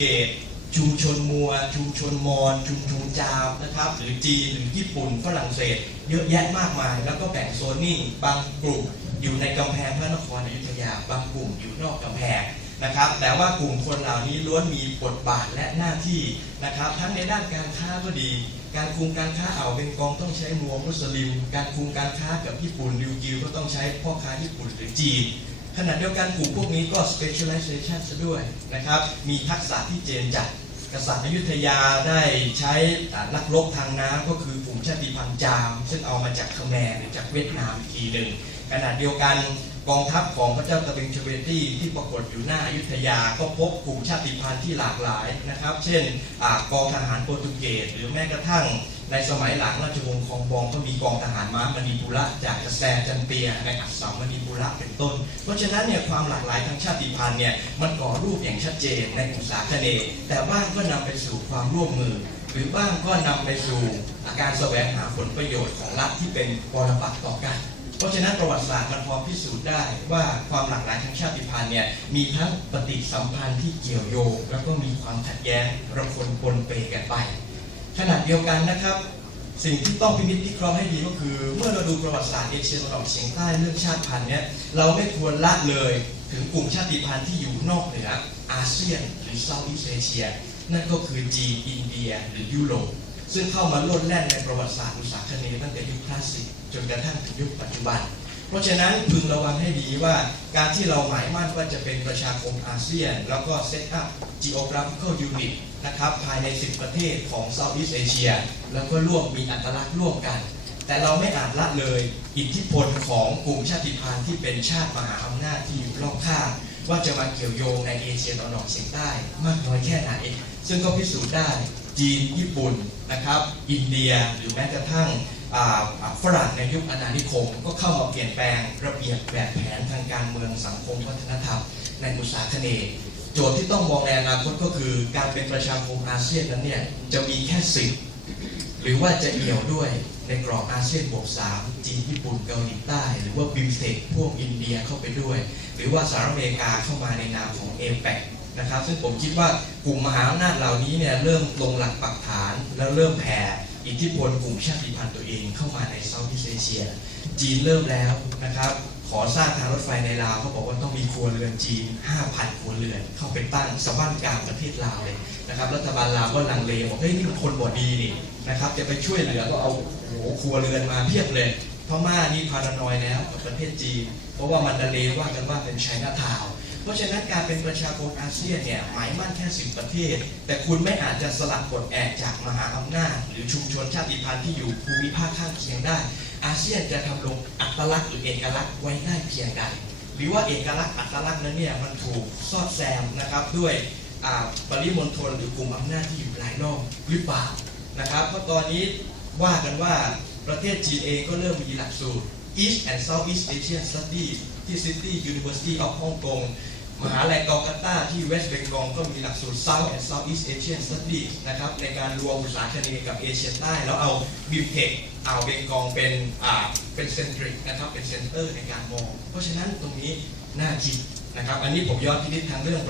เกตชุมชนมัว ชุมชนมอญชุมชนจาวนะครับ หรือจีนหรือญี่ปุ่นฝรั่งเศส เยอะแยะมากมาย แล้วก็แบ่งโซนนิ่งบางกลุ่มอยู่ในกำแพงพระนครอยุธยา บางกลุ่มอยู่นอกกำแพงนะครับ แต่ว่ากลุ่มคนเหล่านี้ล้วนมีบทบาทและหน้าที่นะครับ ทั้งในด้านการค้าก็ดี การคุมการค้าอ่าวเบงกอลต้องใช้มัวมุสลิม การคุมการค้ากับญี่ปุ่นริวกิวก็ต้องใช้พ่อค้าญี่ปุ่นหรือจีน ขณะเดียวกันกลุ่มพวกนี้ก็ specialization ซะด้วยนะครับ มีทักษะที่เจนจัดกษัตริย์อยุธยาได้ใช้ลักรบทางน้ำก็คือกลุ่มชาติพันธุ์จาม ซึ่งเอามาจากเขมรหรือจากเวียดนามอีกทีหนึ่งขณะเดียวกัน กองทัพของพระเจ้าตะเบงชเวนตี้ที่ปรากฏอยู่หน้าอยุธยา ก็พบกลุ่มชาติพันธุ์ที่หลากหลายนะครับ เช่นอกองทหารโปรตุเกสหรือแม้กระทั่งในสมัยหลังราชวงศ์คองบองก็มีกองทหารม้ามณีปุระจากกระแสจันเปียในอักษรมณีปุระเป็นต้น เพราะฉะนั้นเนี่ยความหลากหลายทางชาติพันธุ์เนี่ยมันก่อรูปอย่างชัดเจนในกลุ่มสาคเนแต่บ้างก็นำไปสู่ความร่วมมือ หรือบ้างก็นำไปสู่อาการแสวงหาผลประโยชน์ของรัฐที่เป็นปรปักษ์ต่อกัน เพราะฉะนั้นประวัติศาสตร์มันพอพิสูจน์ได้ว่าความหลากหลายทางชาติพันธุ์เนี่ยมีทั้งปฏิสัมพันธ์ที่เกี่ยวโยงแล้วก็มีความขัดแย้งระคนปนเปกันไปขณะเดียวกันนะครับ สิ่งที่ต้องพินิจพิเคราะห์ให้ดีก็คือ เมื่อเราดูประวัติศาสตร์เอเชียตะวันออกเฉียงใต้เรื่องชาติพันธุ์เนี่ยเราไม่ควรละเลยถึงกลุ่มชาติพันธุ์ที่อยู่นอกเหนืออาเซียนหรือเซาท์อีสเอเชีย นั่นก็คือจีนอินเดียหรือยุโรป ซึ่งเข้ามาโลดแล่นในประวัติศาสตร์อุตสาหคเนย์ตั้งแต่ยุคคลาสสิกจนกระทั่งถึงยุคปัจจุบัน เพราะฉะนั้นพึงระวังให้ดีว่าการที่เราหมายมั่นว่าจะเป็นประชาคมอาเซียน แล้วก็เซตอัพ geographical unit นะครับภายใน 10 ประเทศของ Southeast Asia แล้วก็ร่วมมีอัตลักษณ์ร่วมกัน แต่เราไม่อาจละเลยอิทธิพลของกลุ่มชาติพันธุ์ที่เป็นชาติมหาอำนาจที่อยู่รอบข้างว่าจะมาเกี่ยวโยงในเอเชียตะวันออกเฉียงใต้มากน้อยแค่ไหน ซึ่งก็พิสูจน์ได้ จีน ญี่ปุ่นนะครับ อินเดียหรือแม้กระทั่งฝรั่งในยุคอาณานิคม ก็เข้ามาเปลี่ยนแปลงระเบียบแบบแผนทางการเมืองสังคมวัฒนธรรม ในอุตสาหคเนโจทย์ที่ต้องมองในอนาคตก็คือ การเป็นประชาคมอาเซียนนั้นเนี่ยจะมีแค่สิบหรือว่าจะเอี่ยวด้วยในกรอบอาเซียนบวกสามจีนญี่ปุ่นเกาหลีใต้ หรือว่าบิมสเตกพวกอินเดียเข้าไปด้วย หรือว่าสหรัฐอเมริกาเข้ามาในนามของเอเป นะครับ ซึ่งผมคิดว่ากลุ่มมหาอำนาจเหล่านี้เนี่ยเริ่มลงหลักปักฐาน แล้วเริ่มแผ่อิทธิพลกลุ่มชาติพันธุ์ตัวเองเข้ามาในเซาท์อีสเอเชีย จีนเริ่มแล้วนะครับ ขอสร้างทางรถไฟในลาวเขาบอกว่าต้องมีครัวเรือนจีน 5,000 ครัวเรือน เข้าไปตั้งสะบั้นกลางประเทศลาวเลยนะครับรัฐบาลลาวก็ลังเลบอกเฮ้ยนี่มันคนบ่ดีนี่นะครับจะไปช่วยเหลือก็เอาโอ้โหครัวเรือนมาเพียบเลยพม่านี่พารานอยแล้วกับประเทศจีน เพราะว่ามันดาเลว่ากันว่าเป็นไชน่าทาวน์เพราะฉะนั้นการเป็นประชาคมอาเซียนเนี่ยหมายมั่นแค่สิบประเทศ แต่คุณไม่อาจจะสลัดกฎแอกจากมหาอำนาจ หรือชุมชนชาติพันธุ์ที่อยู่ภูมิภาคข้างเคียงได้ อาเซียนจะทำลงอัตลักษณ์หรือเอกลักษณ์ไว้ได้เพียงใด หรือว่าเอกลักษณ์อัตลักษณ์นั้นเนี่ยมันถูกซอดแซมนะครับด้วยปริมณฑลหรือกลุ่มอำนาจที่อยู่รายรอบหรือเปล่านะครับเพราะตอนนี้ว่ากันว่าประเทศจีนเองก็เริ่มมีหลักสูตร East and Southeast Asian Studies ที่ City University of Hong Kong มหาลัยกอลกัตตาที่เวสต์เบงกอลก็มีหลักสูตร South and Southeast Asian Studies นะครับในการรวมภาษาคเนกับเอเชียใต้ แล้วเอาบิมเทคเอาเบงกอลเป็นอ่าเป็นเซนทริกนะครับเป็นเซนเตอร์ในการมอง เพราะฉะนั้นตรงนี้น่าคิดนะครับ อันนี้ผมย้อนพินิจทางเรื่อง